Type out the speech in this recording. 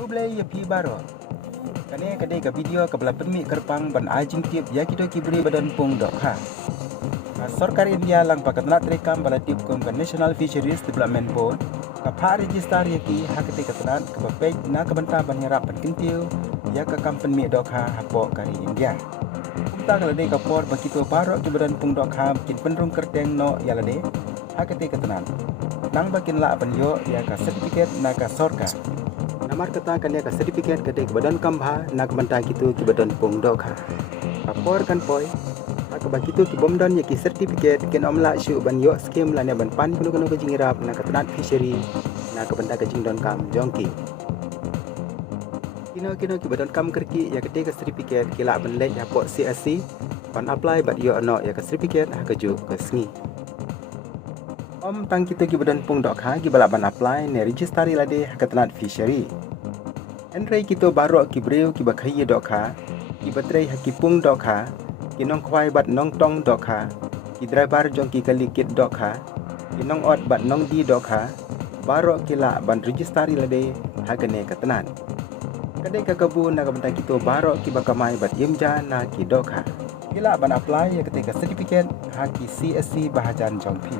Kublai ya pi baro. Kane kade ka video ka bala permi kerpang ban ajing tip ya kido kibri badan pung dok ha. Sarkar India lang pakatna trekam bala tip kum ka National Fisheries Development Board ka pa register ya ki hakete katnan ka bapek na ka banta ban hirap pentintiu ya ka kampen mi dok ha hapo kari India. Kumta kala de ka por bakito baro ki badan pung dok ha kin penrung kerteng no ya lade hakete katnan. Nang bakin la ban yo ya ka certificate na ka sarkar. Namar kata kan ya ka certificate kade ke badan kambha nak banta kitu ki badan pung dok ha. Kapor kan poi ak bakitu ki bomdan ya ki certificate ken omla shu ban yo scheme la ne ban pan kuno kuno ke jingirap na ka tanat fishery na ka banta ke jingdon kam jongki. Kino ki badan kam kerki ya kade ka certificate ki la ban le ya po CSC ban apply bat yo no ya ka certificate ha keju ke sngi. Om tang kita ki badan pung dok ha ki bala ban apply ne registry lade ha katanat fishery. Enrei kita baro ki breu ki bakhai dok ha ki batrei ha ki pung dok ha ki nong khwai bat nong tong dok ha ki driver jong ki kalikit dok ha ki nong ot bat nong di dok ha baro ki la ban registry lade ha kane katanat. Kadai ka kabu na ka banta kita baro ki bakamai bat yemja na ki dok ha. Kila ban apply ya ketika certificate ha ki CSC bahajan jongpi.